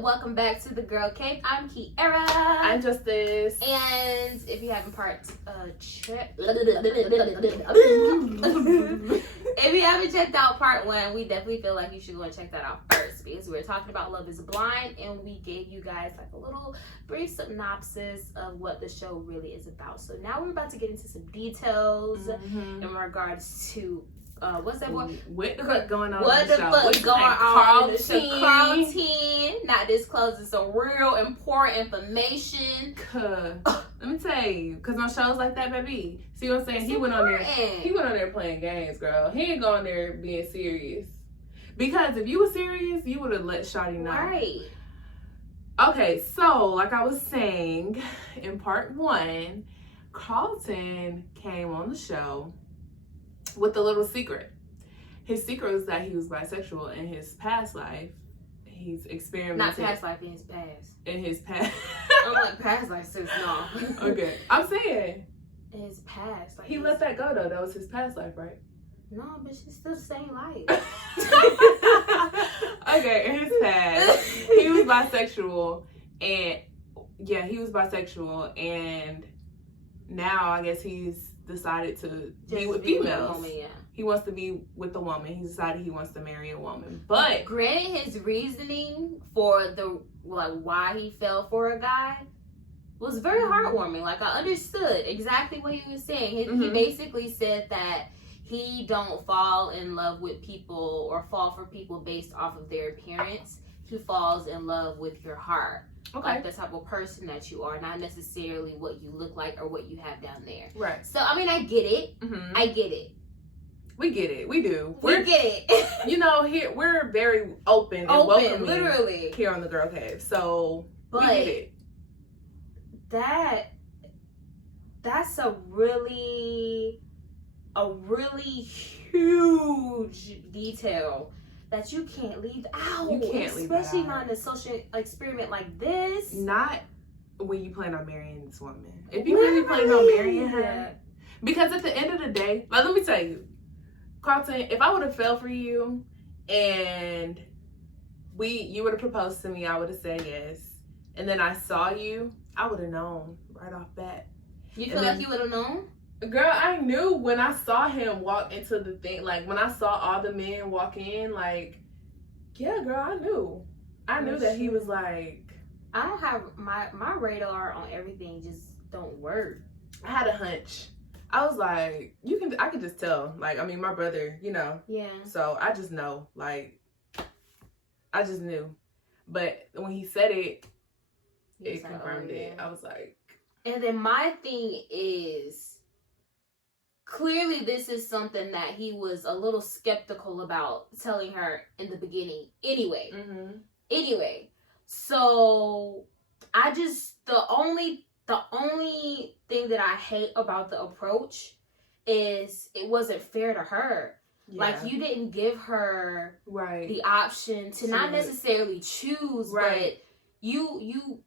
Welcome back to the Girl Cave. I'm Kiera. I'm Justice. And if you haven't if you haven't checked out part 1, we definitely feel like you should go and check that out first, because we were talking about Love is Blind, and we gave you guys like a little brief synopsis of what the show really is about. So now we're about to get into some details in regards to what's that boy? What the fuck going on? What the fuck going on in the show? Carlton not disclosing some real important information. Let me tell you, because on shows like that, baby, see what I'm saying? He went on there playing games, girl. He ain't going there being serious. Because if you were serious, you would have let Shawty know. Right. Okay, so like I was saying, in part 1, Carlton came on the show with a little secret. His secret was that he was bisexual in his past life. He's experimenting. Not past life, in his past. In his past. I'm like, past life, sis, no. Okay. I'm saying. In his past. Like he let that go, though. That was his past life, right? No, but she's still the same life. Okay, in his past, he was bisexual. And, yeah, he was bisexual. And now, I guess he's decided to be with females. Woman, yeah. He wants to be with a woman. He decided he wants to marry a woman. But granted, his reasoning for why he fell for a guy was very heartwarming. Like, I understood exactly what he was saying. He basically said that he don't fall in love with people or fall for people based off of their appearance. He falls in love with your heart. Okay. Like the type of person that you are, not necessarily what you look like or what you have down there. Right. So, I mean, I get it. I get it. We get it. We do. We get it. You know, here we're very open and welcoming, literally, here on the Girl Cave. So, we get it. That's a really huge detail that you can't leave out. You can't leave especially that out. not in a social experiment like this. Not when you plan on marrying this woman. If you really plan on marrying her, because at the end of the day, like, let me tell you, Carlton, if I would have fell for you and you would have proposed to me, I would have said yes. And then I saw you, I would have known right off bat. You feel like you would have known? Girl, I knew when I saw him walk into the thing, like when I saw all the men walk in, like, yeah, girl, I knew. I knew that he was like... I don't have my radar on everything just don't work. I had a hunch. I was like, I could just tell. Like, I mean, my brother, you know. Yeah. So I just know, like, I just knew. But when he said it, it confirmed it. I was like... And then my thing is, clearly this is something that he was a little skeptical about telling her in the beginning anyway. Anyway, so I just, the only thing that I hate about the approach is it wasn't fair to her. Yeah. Like, you didn't give her the option to not necessarily choose, but you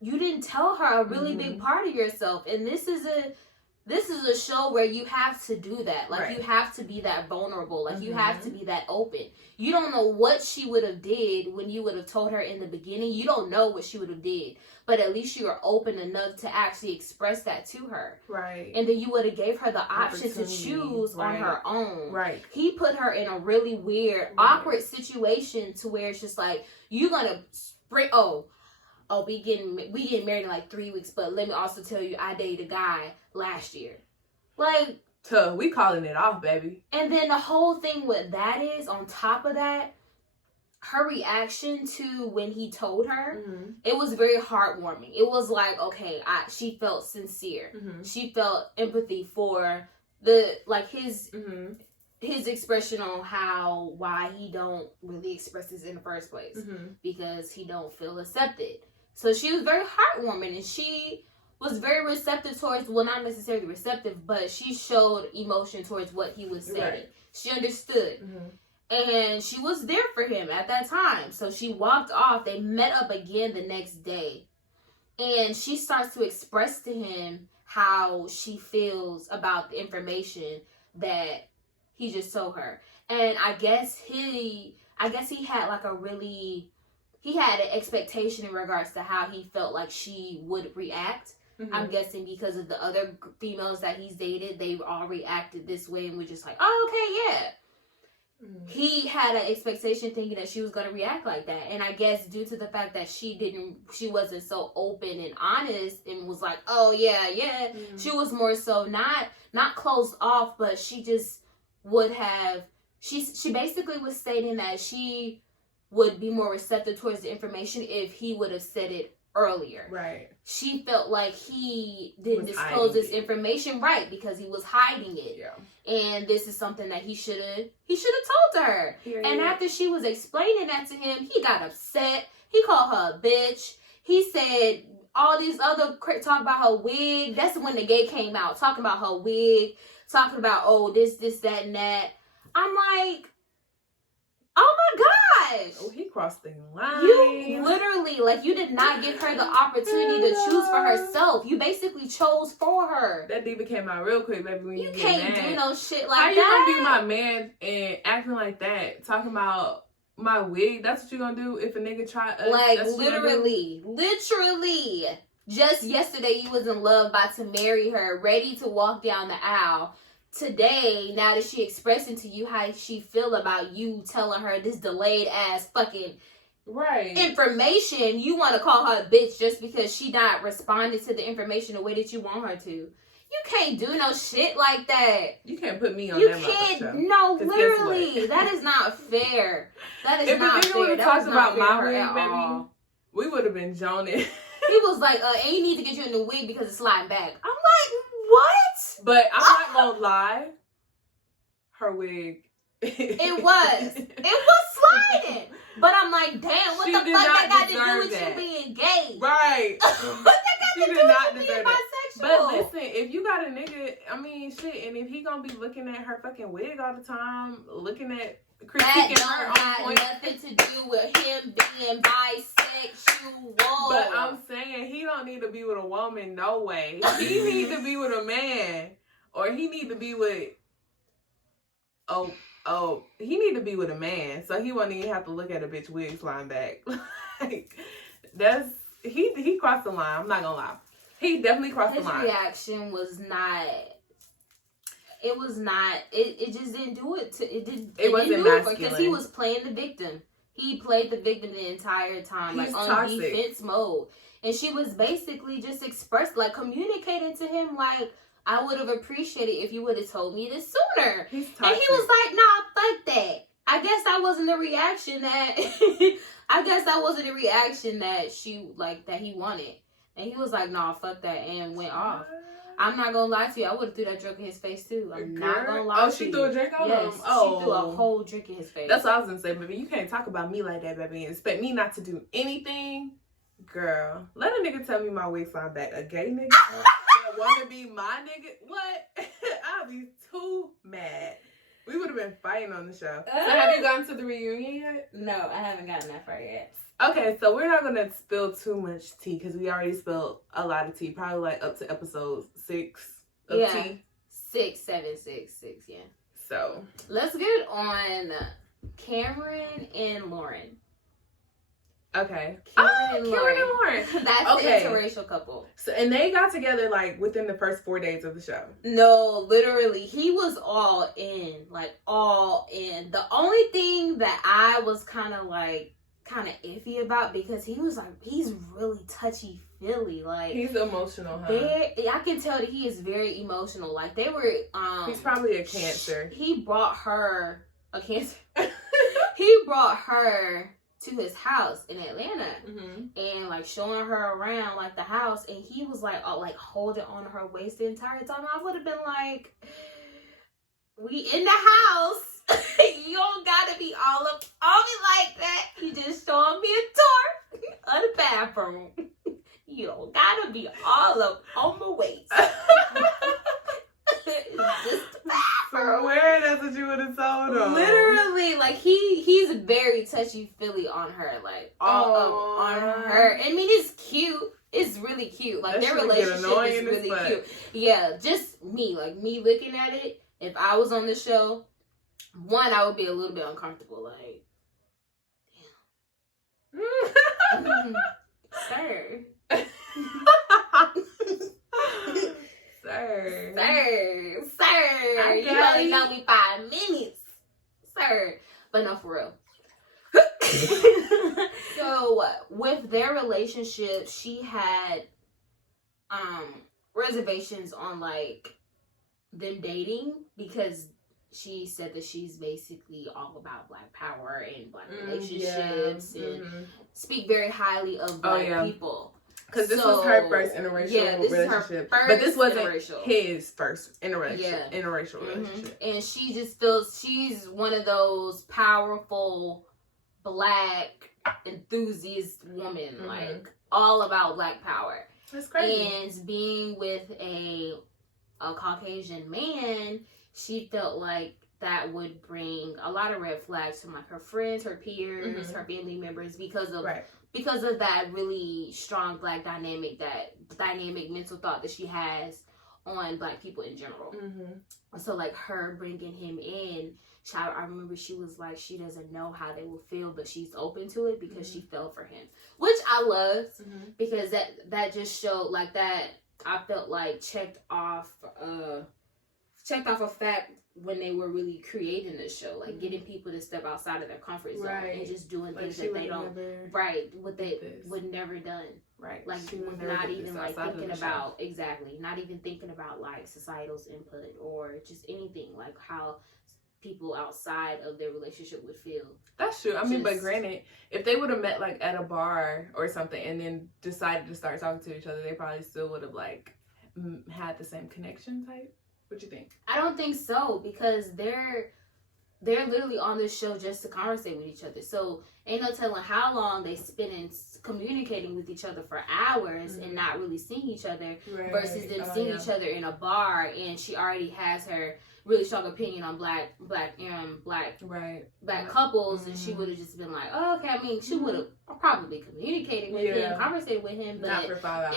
didn't tell her a really big part of yourself. And this is a show where you have to do that. Like, you have to be that vulnerable. Like, you have to be that open. You don't know what she would have did when you would have told her in the beginning. You don't know what she would have did. But at least you were open enough to actually express that to her. Right. And then you would have gave her the option to choose on her own. Right. He put her in a really weird, awkward situation to where it's just like, you're going to spring... Oh, oh, we getting married in like 3 weeks, but let me also tell you, I dated a guy last year. Like, we calling it off, baby. And then the whole thing with that is, on top of that, her reaction to when he told her, it was very heartwarming. It was like, okay, she felt sincere. She felt empathy for his expression on why he don't really express this in the first place, because he don't feel accepted. So she was very heartwarming, and she was very receptive towards, well, not necessarily receptive, but she showed emotion towards what he was saying. Right. She understood. And she was there for him at that time. So she walked off. They met up again the next day. And she starts to express to him how she feels about the information that he just told her. And I guess he had like he had an expectation in regards to how he felt like she would react. I'm guessing because of the other females that he's dated, they all reacted this way and were just like, oh, okay, yeah. He had an expectation thinking that she was going to react like that. And I guess due to the fact that she wasn't so open and honest and was like, oh, yeah. She was more so not closed off, but she just would have, she basically was stating that she would be more receptive towards the information if he would have said it earlier. Right. She felt like he didn't disclose this information, right, because he was hiding it. Yeah. And this is something that he should have told to her. And after she was explaining that to him, he got upset. He called her a bitch. He said all these other talk about her wig. That's when the gay came out, talking about her wig, talking about, oh, this, that, and that. I'm like, oh my gosh. Oh, he crossed the line. You literally, you did not give her the opportunity to choose for herself. You basically chose for her. That diva came out real quick, baby, when you can't do no shit like that. How you that? gonna be my man and acting like that? Talking about my wig? That's what you gonna do if a nigga try us? Literally. Just yesterday, you was in love, about to marry her, ready to walk down the aisle. Today, now that she expressing to you how she feel about you telling her this delayed ass fucking information, you want to call her a bitch just because she not responding to the information the way that you want her to. You can't do no shit like that. You can't put me on you that can't. Show. No, literally, that is not fair. That is not fair. If a nigga would have talked about my wig, baby, we would have been joning. He was like, "Ain't need to get you in the wig because it's sliding back." I'm like, what? But I'm not gonna lie. Her wig. It was sliding. But I'm like, damn, what the fuck that got to do with you being gay? Right. What that got to do with being bisexual? But listen, if you got a nigga, I mean, shit, and if he gonna be looking at her fucking wig all the time, looking at critiquing her on point, that don't have nothing to do with him being bisexual. But I'm saying he don't need to be with a woman, no way. He need to be with a man, or he need to be with he need to be with a man, so he won't even have to look at a bitch wig flying back. Like, that's he crossed the line. I'm not gonna lie, he definitely crossed the line. His reaction was not. It was not. It just didn't do it. It wasn't masculine because he was playing the victim. He played the victim the entire time, He's on toxic. Defense mode, and she was basically just communicating to him like, I would have appreciated if you would have told me this sooner. He's toxic. And he was like, nah, fuck that. I guess that wasn't the reaction that she, that he wanted. And he was like, nah, fuck that, and went off. I'm not gonna lie to you. I would have threw that drink in his face too. I'm not gonna lie to you. Oh, she threw a drink on him? Oh, she threw a whole drink in his face. That's what I was gonna say, baby. You can't talk about me like that, baby, and expect me not to do anything. Girl, let a nigga tell me my wig slide back. A gay nigga that wanna be my nigga? What? I'll be too mad. We would have been fighting on the show. So have you gotten to the reunion yet? No, I haven't gotten that far yet. Okay, so we're not gonna spill too much tea because we already spilled a lot of tea. Probably up to episode 6 of tea. 6, 7, 6, yeah. So let's get on Cameron and Lauren. Okay. Cameron and Lauren. That's the interracial couple. So, and they got together within the first 4 days of the show. No, literally, he was all in, all in. The only thing that I was kind of kind of iffy about, because he was like, he's really touchy-feely. Like, he's emotional, huh? I can tell that he is very emotional. Like, they were, he's probably a Cancer. He brought her, a Cancer? He brought her to his house in Atlanta, and like showing her around like the house, and he was like, holding on to her waist the entire time. I would have been like, we in the house. You don't gotta be all up on me like that. You just showing me a tour of the bathroom. You don't gotta be all up on my waist. It's just the bathroom. Where? That's what you would have told him. Literally, like he's very touchy-feely on her, like all up on her. I mean, it's cute. It's really cute. Like, their relationship is really cute. Yeah, just me. Like, me looking at it, if I was on the show, one, I would be a little bit uncomfortable. Like, damn. Sir. Sir. You only know me 5 minutes. Sir. But no, for real. So with their relationship, she had reservations on like them dating, because she said that she's basically all about Black power and Black relationships and speak very highly of Black people. Because this was her first interracial relationship. But this wasn't his first interracial relationship. And she just feels she's one of those powerful Black enthusiast woman, like all about Black power. That's crazy. And being with a Caucasian man, she felt like that would bring a lot of red flags from like her friends, her peers, her family members, because of that really strong Black dynamic, that dynamic mental thought that she has on Black people in general. So like her bringing him in, I remember she was like, she doesn't know how they will feel, but she's open to it because she fell for him, which I loved, because that just showed like that. I felt like checked off a fact when they were really creating the show, like getting people to step outside of their comfort zone and just doing things that they don't what they would never done. Like not even like thinking about not even thinking about like societal's input or just anything, like how people outside of their relationship would feel. That's true. I mean, but granted, if they would have met like at a bar or something and then decided to start talking to each other, they probably still would have like had the same connection type. What you think? I don't think so, because they're literally on this show just to conversate with each other. So ain't no telling how long they spend in communicating with each other for hours and not really seeing each other, versus them seeing each other in a bar, and she already has her really strong opinion on black couples, and she would have just been like, oh, okay. I mean, she would have probably communicated with him, conversated with him, but not for 5 hours.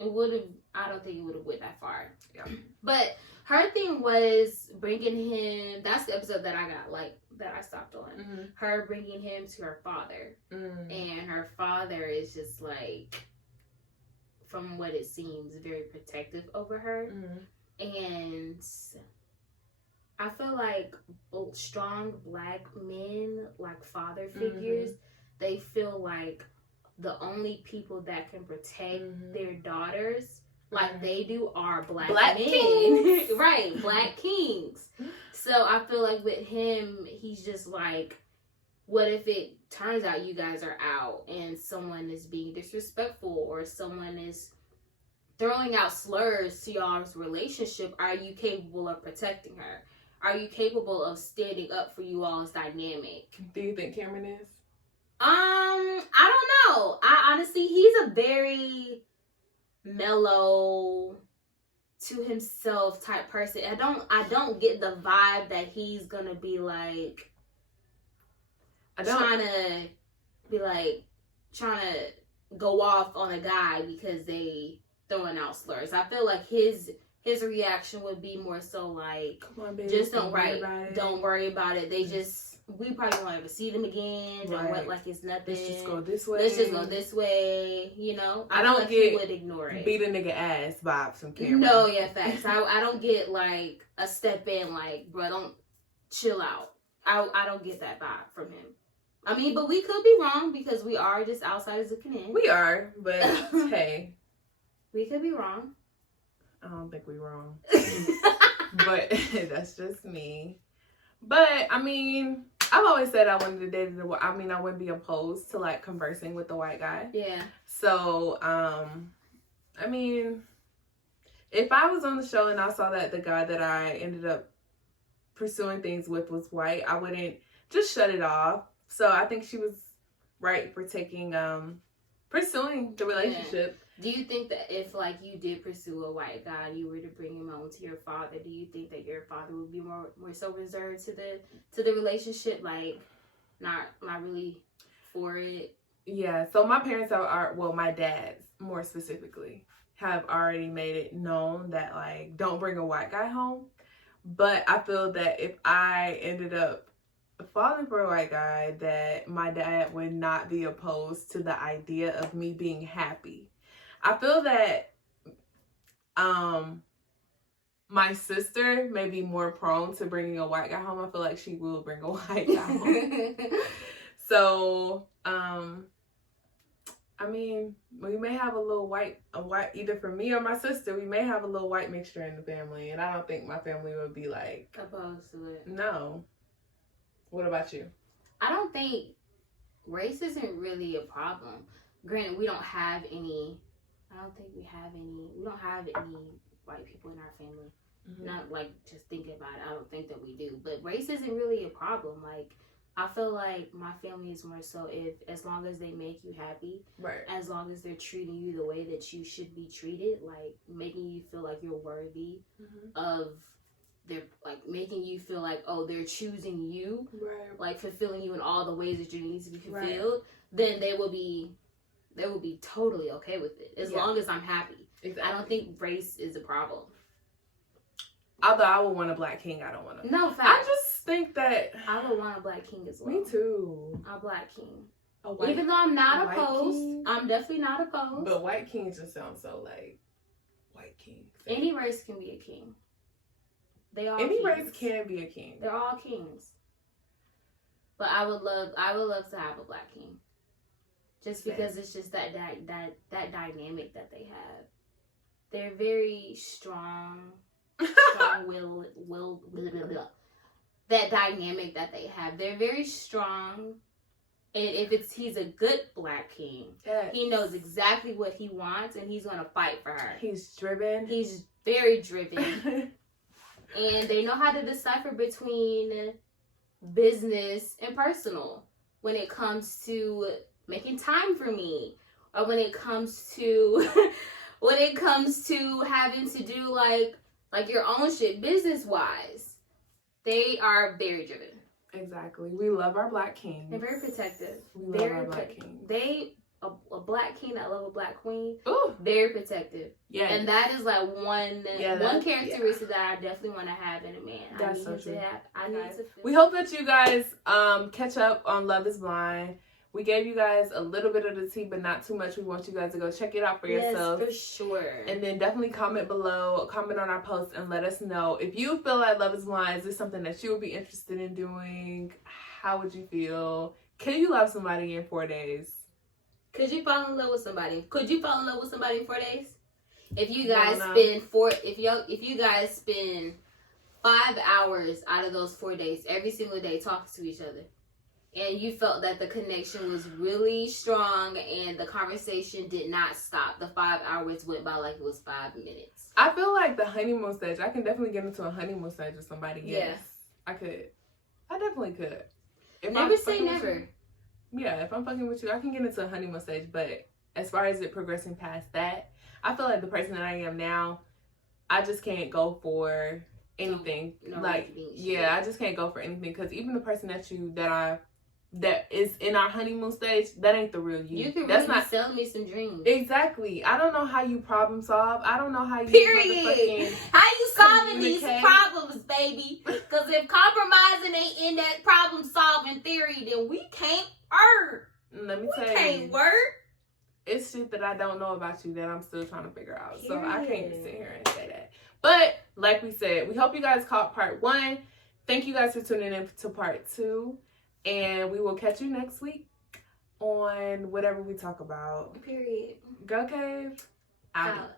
It would have. I don't think it would have went that far. Yeah. But her thing was bringing him. That's the episode that I got that I stopped on. Her bringing him to her father, and her father is just like, from what it seems, very protective over her, and I feel like strong Black men, like father figures, they feel like the only people that can protect their daughters like they do are black men. Kings. Right, Black kings. So I feel like with him, he's just like, what if it turns out you guys are out and someone is being disrespectful or someone is throwing out slurs to y'all's relationship? Are you capable of protecting her? Are you capable of standing up for you all's dynamic? Do you think Cameron is? I don't know. I honestly, he's a very mellow, to himself type person. I don't get the vibe that he's gonna be like trying to go off on a guy because they throwing out slurs. I feel like his reaction would be more so like, come on, baby, just don't worry about it. We probably won't ever see them again. Don't like it's nothing. Let's just go this way. You know, I don't get would ignore it. Beat a nigga ass vibes from Cameron. No, yeah, facts. I don't get like a step in, like, bro, don't chill out. I don't get that vibe from him. I mean, but we could be wrong because we are just outsiders looking in. We are, but hey. We could be wrong. I don't think we're wrong. But that's just me. But, I mean, I've always said I wanted to date I wouldn't be opposed to, like, conversing with the white guy. Yeah. So, I mean, if I was on the show and I saw that the guy that I ended up pursuing things with was white, I wouldn't just shut it off. So I think she was right for pursuing the relationship. Yeah. Do you think that if, like, you did pursue a white guy, you were to bring him home to your father, do you think that your father would be more so reserved to the relationship, like, not really for it? Yeah. So my parents my dads more specifically have already made it known that, like, don't bring a white guy home. But I feel that if I ended up falling for a white guy, that my dad would not be opposed to the idea of me being happy. I feel that my sister may be more prone to bringing a white guy home. I feel like she will bring a white guy home. So, I mean, we may have a white, either for me or my sister, we may have a little white mixture in the family. And I don't think my family would be, like, opposed to it. No. What about you? I don't think race isn't really a problem. Granted, we don't have any white people in our family. Mm-hmm. Not, like, just thinking about it, I don't think that we do. But race isn't really a problem. Like, I feel like my family is more so as long as they make you happy, right? As long as they're treating you the way that you should be treated, like making you feel like you're worthy of their, like making you feel like, oh, they're choosing you, right? Like fulfilling you in all the ways that you need to be fulfilled, then they will be totally okay with it as long as I'm happy. Exactly. I don't think race is a problem. Although I would want a black king, I don't want to. No, fact. I just think that I would want a black king as well. Me too. A black king. Even though I'm not opposed, I'm definitely not opposed. But white king just sounds so like white king. Any race can be a king. Any race can be a king. They're all kings. But I would love to have a black king. Just because it's just that dynamic that they have. They're very strong will blah, blah, blah. That dynamic that they have, they're very strong, and if he's a good black king, he knows exactly what he wants and he's gonna fight for her. He's driven. He's very driven. And they know how to decipher between business and personal when it comes to making time for me, or when it comes to having to do like your own shit business wise. They are very driven. Exactly. We love our black kings. They're very protective. We love our black kings. A black king that love a black queen. Ooh. Very protective. Yeah. And that is like one characteristic that I definitely want to have in a man. That's so true. We hope that you guys catch up on Love is Blind. We gave you guys a little bit of the tea, but not too much. We want you guys to go check it out for yourself. Yes, for sure. And then definitely comment below, comment on our post, and let us know. If you feel like Love is Blind, is this something that you would be interested in doing? How would you feel? Can you love somebody in 4 days? Could you fall in love with somebody? Could you fall in love with somebody in 4 days? If you guys if you guys spend 5 hours out of those 4 days every single day talking to each other, and you felt that the connection was really strong and the conversation did not stop, the 5 hours went by like it was 5 minutes. I feel like the honeymoon stage, I can definitely get into a honeymoon stage with somebody. Yes. I could. I definitely could. Never say never. If I'm fucking with you, I can get into a honeymoon stage. But as far as it progressing past that, I feel like the person that I am now, I just can't go for anything. I just can't go for anything. Because even the person that is in our honeymoon stage, that ain't the real you. You can really be selling me some dreams. Exactly. I don't know how you problem solve. I don't know how you how you solving these problems, baby. Because if compromising ain't in that problem solving theory, then we can't work. Let me tell you. We can't work. It's shit that I don't know about you that I'm still trying to figure out. So I can't sit here and say that. But like we said, we hope you guys caught part 1. Thank you guys for tuning in to part 2. And we will catch you next week on whatever we talk about. Period. Go Cave. Out.